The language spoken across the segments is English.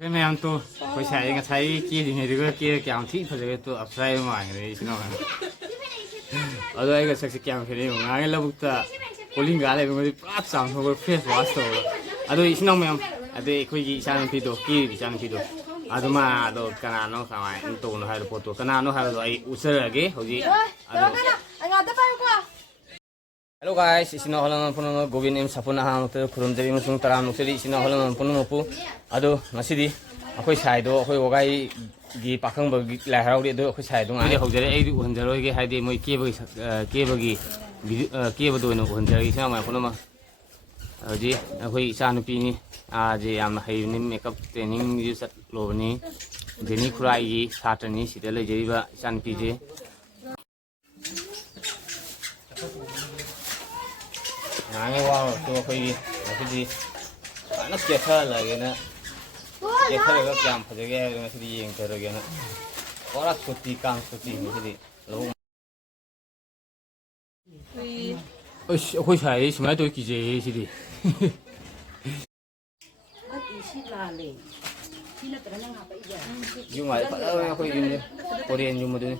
Ma'am तो पैसा ngасai ki ni de ki kyam thi phajage to apply ma ngre sino ado ai ga sak kyam khre nga nge labukta polling ga le ngori prat sam ho face wash to ado sino ma'am ade khoi gi isan pi do ki isan pi do ado ma ado kana no kama to no ha po to kana no ha do ai usarage hoji ado Hello guys, isino halang puno Govin M sapuna hang to kurum jari musung taram nukseri isino halang puno pu ado masidi akoi sai do akoi ogai gi pakang bagi lahau de do akoi sai do ngai hojare ai du hanjaro ge haide moi ke bagi do no hanjaro isina ma puno ma ji akoi isa nupi ni a je yam hai ni makeup training ju sat lo ni jeni khurai gi satani sida le jeri ba isa nupi je Nangis wow, tu aku ini anak kita lagi na, kita lagi jam pada gaya dengan sedih yang terlalu na, orang cuti kam cuti ni sedih, lalu. Aku saya semua tu kerja sedih. Jumlah aku ini Korean jumlah tu,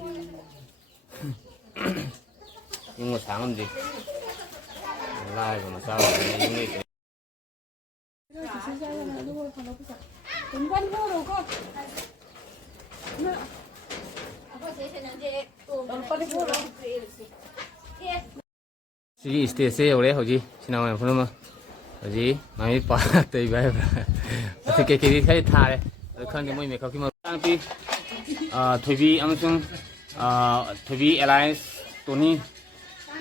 jumlah sangat deh. Live masalah ini. Si istese oleh hoji sinama puno ma hoji mami pa tei bai ati ke kiri khai thare khang ni moi me khaki ma pi thobi amsung thobi alliance toni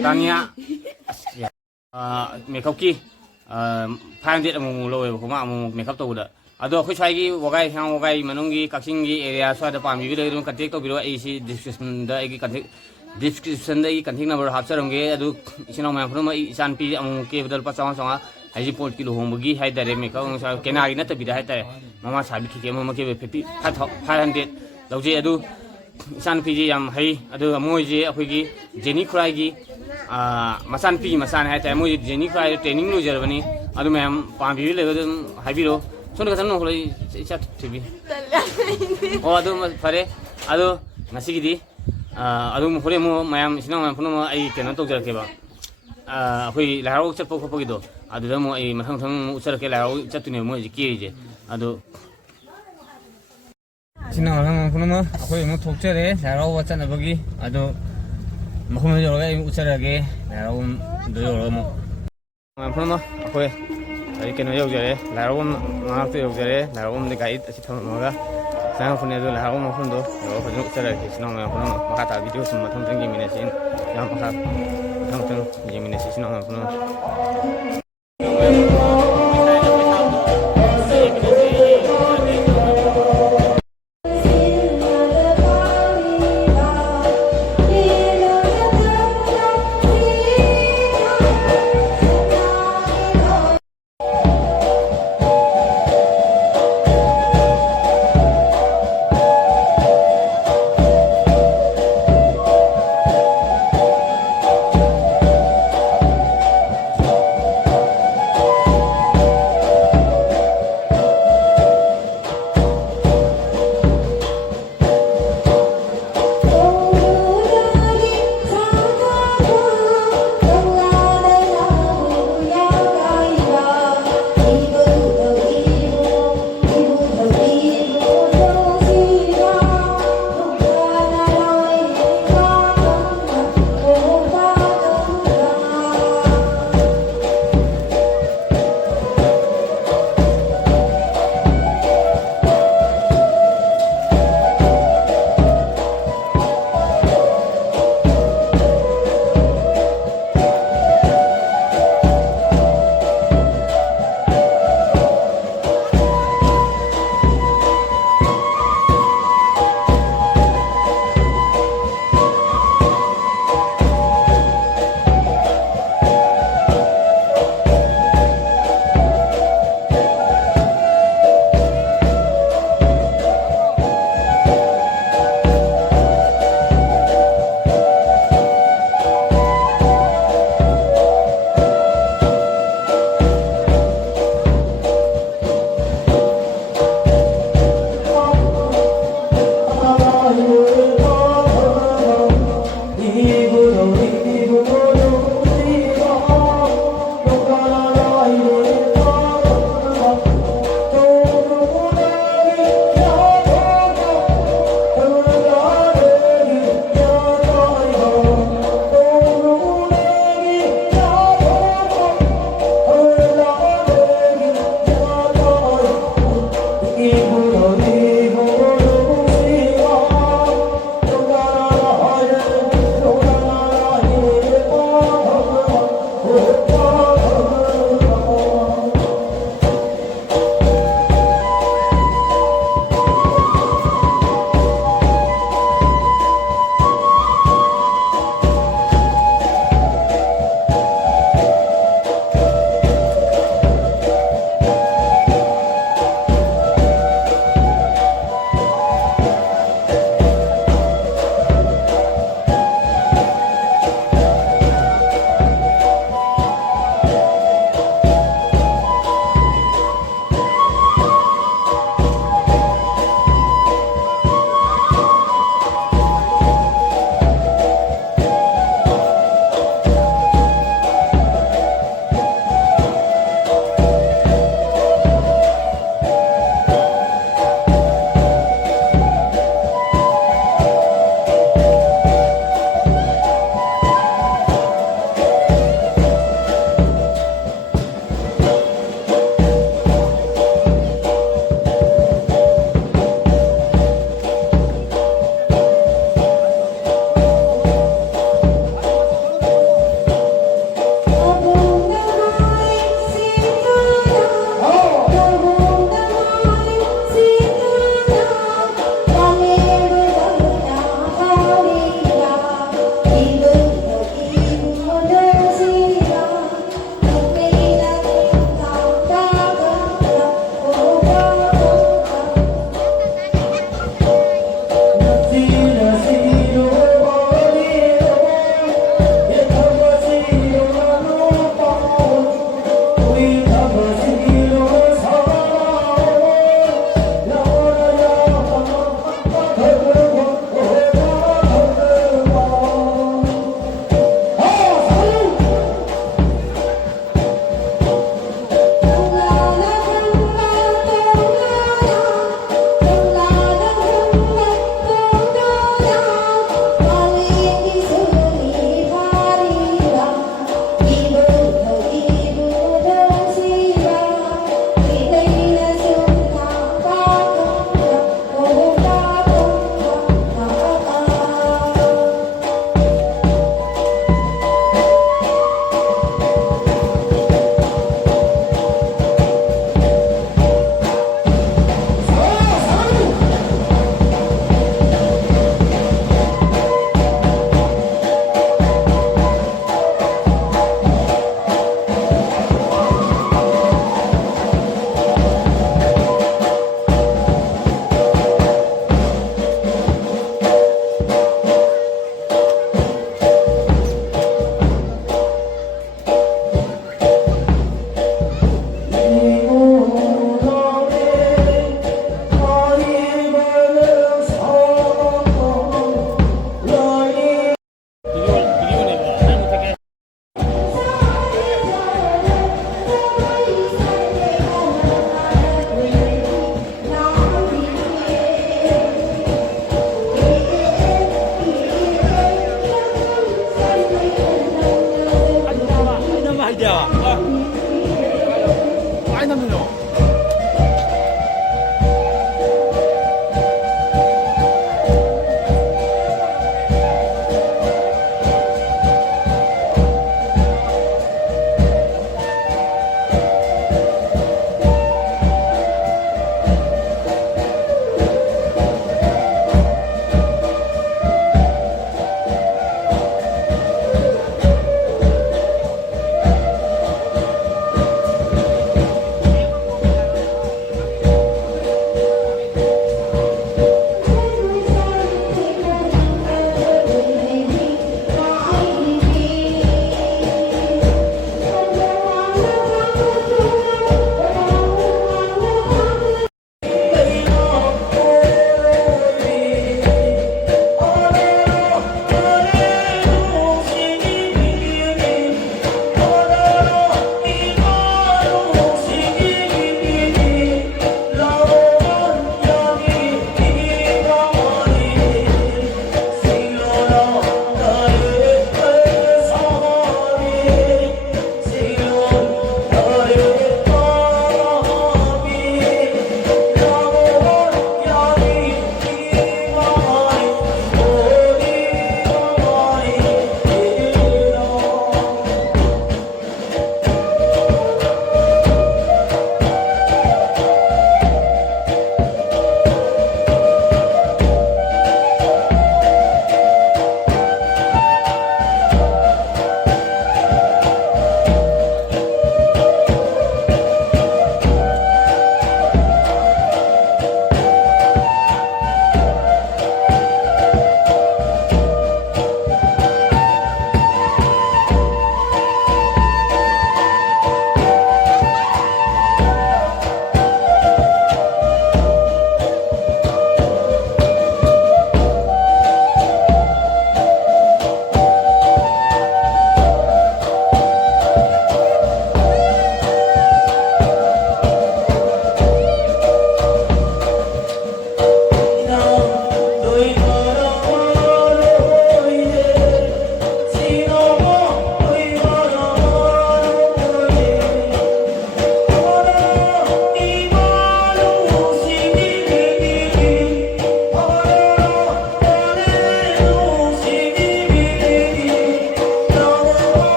tania makeup ki 500 amung loe ko ma amung makeup to da ado khoi chai gi wagai hang wagai manung gi kaksing gi area swa da pam bi le dum contact to biro ai si description da ai gi contact description da ai contact number hap charam ge adu isina ma phro ma isan pi amung ke badal pa chawa chawa ai ji port ki lo hong gi hai da re makeup ang sa kenari na ta bi da hai ta mama sabi ki ke mama ke 500 lawje adu isan pi ji yam hai adu amoi ji akhoi gi jeni khrai gi masan pi masan hai ta moi jeni khrai training lo jarabani adu ma'am pam bi le adu hai bi ro sonda kan no holai chat tv oh adu fare adu ngasi gi di adu hore mo ma'am isina ma'am phuno mo ai kenan to jarake ba hoi lahau chat po ko gi do adu da mo ai mathang thang usar ke lahau chat tu ne mo ji ki je adu isina ma'am phuno mo hoi mo thok chare lahau wa chat na bagi adu mahum jo ga usarage lahau do yo mo ma'am phuno mo hoi ai keno yau jare lahau ma te yau jare lahau ne guide asi thong mo ga sang phone do lahau mo phun do yo phun usarage isina ma'am phuno mo ma ta video sum mathang thang gi minasin yam ma thang thang gi minasin isina ma'am phuno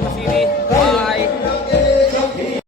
masiri